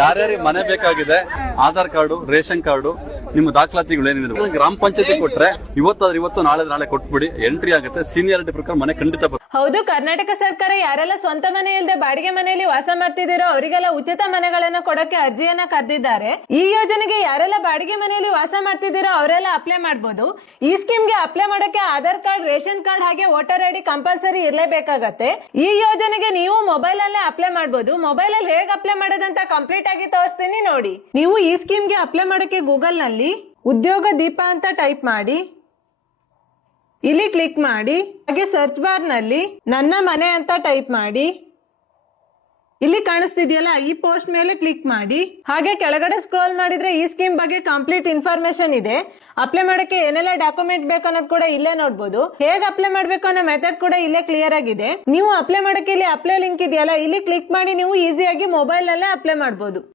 ಯಾರ್ಯಾರಿಗೆ ಮನೆ ಬೇಕಾಗಿದೆ ಆಧಾರ್ ಕಾರ್ಡು, ರೇಷನ್ ಕಾರ್ಡು, ನಿಮ್ಮ ದಾಖಲಾತಿಗಳು ಏನಿದೆ ಗ್ರಾಮ ಪಂಚಾಯತಿ ಕೊಟ್ರೆ ಇವತ್ತು ನಾಳೆ ಕೊಟ್ಬಿಡಿ, ಎಂಟ್ರಿ ಆಗುತ್ತೆ. ಸೀನಿಯಾರಿಟಿ ಪ್ರಕಾರ ಮನೆ ಖಂಡಿತ ಬರುತ್ತೆ. ಹೌದು, ಕರ್ನಾಟಕ ಸರ್ಕಾರ ಯಾರೆಲ್ಲ ಸ್ವಂತ ಮನೆ ಇಲ್ಲದೆ ಬಾಡಿಗೆ ಮನೆಯಲ್ಲಿ ವಾಸ ಮಾಡ್ತಿದ್ದೀರೋ ಅವರಿಗೆಲ್ಲ ಉಚಿತ ಮನೆಗಳನ್ನ ಕೊಡಕ್ಕೆ ಅರ್ಜಿಯನ್ನ ಕರೆದಿದ್ದಾರೆ. ಈ ಯೋಜನೆಗೆ ಯಾರೆಲ್ಲ ಬಾಡಿಗೆ ಮನೆಯಲ್ಲಿ ವಾಸ ಮಾಡ್ತಿದ್ದೀರೋ ಅವರೆಲ್ಲ ಅಪ್ಲೈ ಮಾಡಬಹುದು. ಈ ಸ್ಕೀಮ್ಗೆ ಅಪ್ಲೈ ಮಾಡಕ್ಕೆ ಆಧಾರ್ ಕಾರ್ಡ್, ರೇಷನ್ ಕಾರ್ಡ್ ಹಾಗೆ ವೋಟರ್ ಐಡಿ ಕಂಪಲ್ಸರಿ ಇರಲೇಬೇಕಾಗತ್ತೆ. ಈ ಯೋಜನೆಗೆ ನೀವು ಮೊಬೈಲ್ ಅಲ್ಲೇ ಅಪ್ಲೈ ಮಾಡಬಹುದು. ಮೊಬೈಲ್ ಅಲ್ಲಿ ಹೇಗೆ ಅಪ್ಲೈ ಮಾಡೋದಂತ ಕಂಪ್ಲೀಟ್ ಆಗಿ ತೋರಿಸ್ತೀನಿ ನೋಡಿ. ನೀವು ಈ ಸ್ಕೀಮ್ಗೆ ಅಪ್ಲೈ ಮಾಡಕ್ಕೆ ಗೂಗಲ್ ನಲ್ಲಿ ಉದ್ಯೋಗ ದೀಪ ಅಂತ ಟೈಪ್ ಮಾಡಿ, ಇಲ್ಲಿ ಕ್ಲಿಕ್ ಮಾಡಿ. ಹಾಗೆ ಸರ್ಚ್ ಬಾರ್ ನಲ್ಲಿ ನನ್ನ ಮನೆ ಅಂತ ಟೈಪ್ ಮಾಡಿ, ಇಲ್ಲಿ ಕಾಣಿಸ್ತಿದೆಯಲ್ಲ ಈ ಪೋಸ್ಟ್ ಮೇಲೆ ಕ್ಲಿಕ್ ಮಾಡಿ. ಹಾಗೆ ಕೆಳಗಡೆ ಸ್ಕ್ರೋಲ್ ಮಾಡಿದ್ರೆ ಈ ಸ್ಕೀಮ್ ಬಗ್ಗೆ ಕಂಪ್ಲೀಟ್ ಇನ್ಫಾರ್ಮೇಶನ್ ಇದೆ. ಅಪ್ಲೈ ಮಾಡಕ್ಕೆ ಏನೆಲ್ಲ ಡಾಕ್ಯುಮೆಂಟ್ ಬೇಕು ಅನ್ನೋದು ಕೂಡ ಇಲ್ಲೇ ನೋಡಬಹುದು. ಹೇಗೆ ಅಪ್ಲೈ ಮಾಡಬೇಕು ಅನ್ನೋ ಮೆಥಡ್ ಕೂಡ ಇಲ್ಲೇ ಕ್ಲಿಯರ್ ಆಗಿದೆ. ನೀವು ಅಪ್ಲೈ ಮಾಡಕ್ಕೆ ಇಲ್ಲಿ ಅಪ್ಲೈ ಲಿಂಕ್ ಇದೆಯಲ್ಲ ಇಲ್ಲಿ ಕ್ಲಿಕ್ ಮಾಡಿ ನೀವು ಈಸಿಯಾಗಿ ಮೊಬೈಲ್ ನಲ್ಲೇ ಅಪ್ಲೈ ಮಾಡಬಹುದು.